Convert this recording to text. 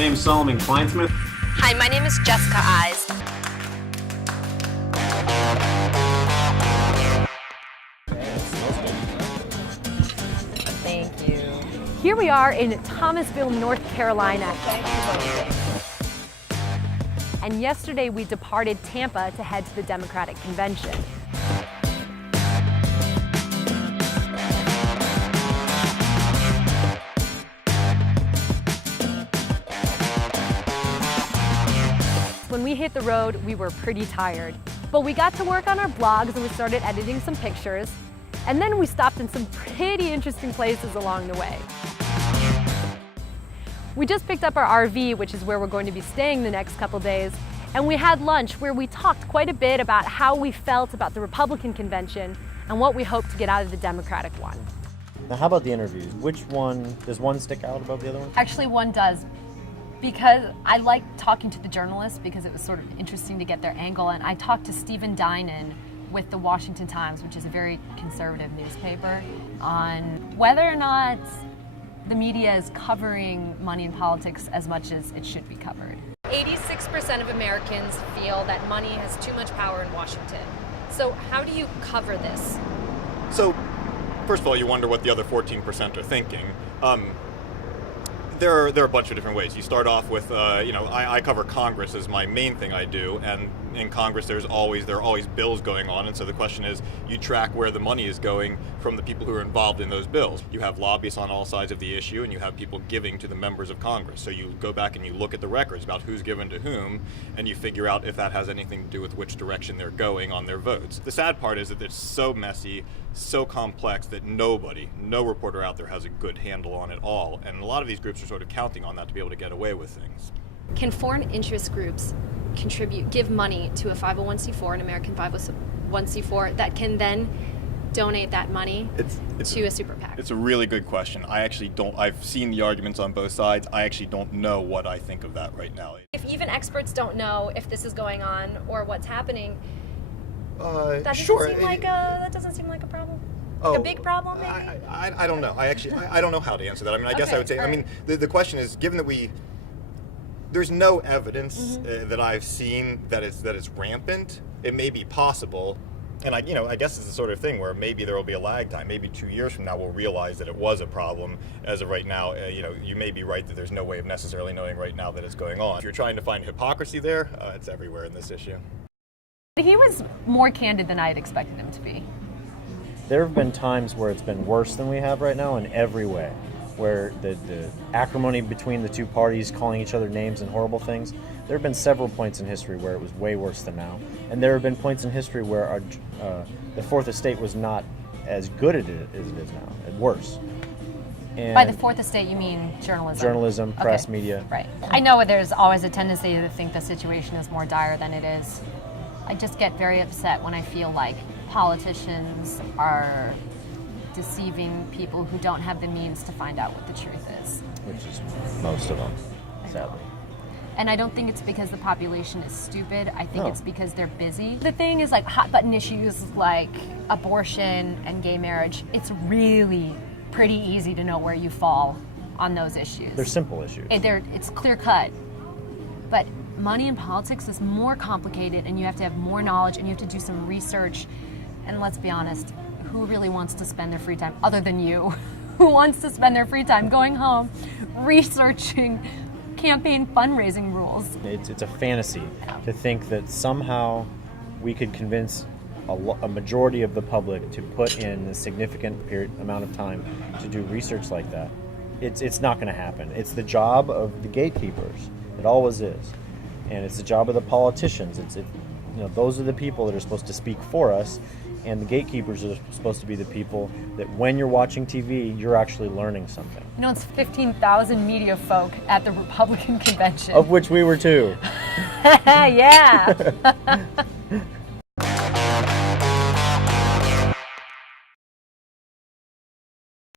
name is Solomon Kleinsmith. Hi, my name is Jessica Eise. Thank you. Here we are in Thomasville, North Carolina. And yesterday we departed Tampa to head to the Democratic Convention. When we hit the road, we were pretty tired. But we got to work on our blogs and we started editing some pictures. And then we stopped in some pretty interesting places along the way. We just picked up our RV, which is where we're going to be staying the next couple days, and we had lunch where we talked quite a bit about how we felt about the Republican convention and what we hope to get out of the Democratic one. Now, how about the interviews? Which one, does one stick out above the other one? Actually, one does, because I liked talking to the journalists because it was sort of interesting to get their angle, and I talked to Steven Dynan with the Washington Times, which is a very conservative newspaper, on whether or not the media is covering money in politics as much as it should be covered. 86% of Americans feel that money has too much power in Washington. So how do you cover this? So, first of all, you wonder what the other 14% are thinking. There are a bunch of different ways. You start off with, I cover Congress as my main thing I do, and in Congress there are always bills going on, and so the question is, you track where the money is going from the people who are involved in those bills. You have lobbyists on all sides of the issue, and you have people giving to the members of Congress. So you go back and you look at the records about who's given to whom, and you figure out if that has anything to do with which direction they're going on their votes. The sad part is that it's so messy, so complex that no reporter out there has a good handle on it all, and a lot of these groups are sort of counting on that to be able to get away with things. Can foreign interest groups give money to a 501c4, an American 501c4, that can then donate that money to a super PAC? It's a really good question. I've seen the arguments on both sides. I actually don't know what I think of that right now. If even experts don't know if this is going on or what's happening, that doesn't seem like a problem. Like a big problem, maybe? I don't know. I don't know how to answer that. I mean, I guess I would say, right. The question is, given that there's no evidence that I've seen that it's rampant, it may be possible. And I guess it's the sort of thing where maybe there will be a lag time. Maybe 2 years from now we'll realize that it was a problem. As of right now, you may be right that there's no way of necessarily knowing right now that it's going on. If you're trying to find hypocrisy there, it's everywhere in this issue. He was more candid than I had expected him to be. There have been times where it's been worse than we have right now in every way, where the acrimony between the two parties, calling each other names and horrible things. There have been several points in history where it was way worse than now, and there have been points in history where the Fourth Estate was not as good as it is now, and worse. And by the Fourth Estate, you mean journalism? Journalism, press, okay. media. Right. I know there's always a tendency to think the situation is more dire than it is. I just get very upset when I feel like politicians are deceiving people who don't have the means to find out what the truth is. Which is most of them, sadly. And I don't think it's because the population is stupid. I think it's because they're busy. The thing is, like, hot button issues like abortion and gay marriage, it's really pretty easy to know where you fall on those issues. They're simple issues. It's clear cut. But money in politics is more complicated, and you have to have more knowledge, and you have to do some research. And let's be honest, who really wants to spend their free time, other than you, who wants to spend their free time going home researching campaign fundraising rules? It's a fantasy to think that somehow we could convince a majority of the public to put in a significant amount of time to do research like that. It's not going to happen. It's the job of the gatekeepers. It always is. And it's the job of the politicians. Those are the people that are supposed to speak for us, and the gatekeepers are supposed to be the people that when you're watching TV, you're actually learning something. It's 15,000 media folk at the Republican convention. Of which we were too. Yeah.